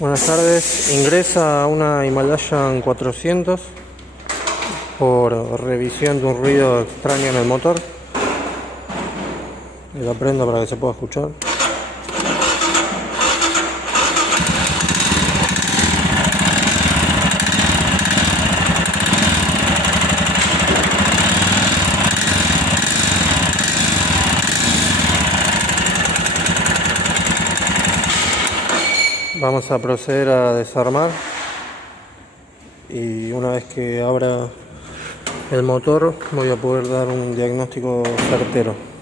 Buenas tardes, ingresa a una Himalayan 400 por revisión de un ruido extraño en el motor. Lo prendo para que se pueda escuchar. Vamos a proceder a desarmar y una vez que abra el motor voy a poder dar un diagnóstico certero.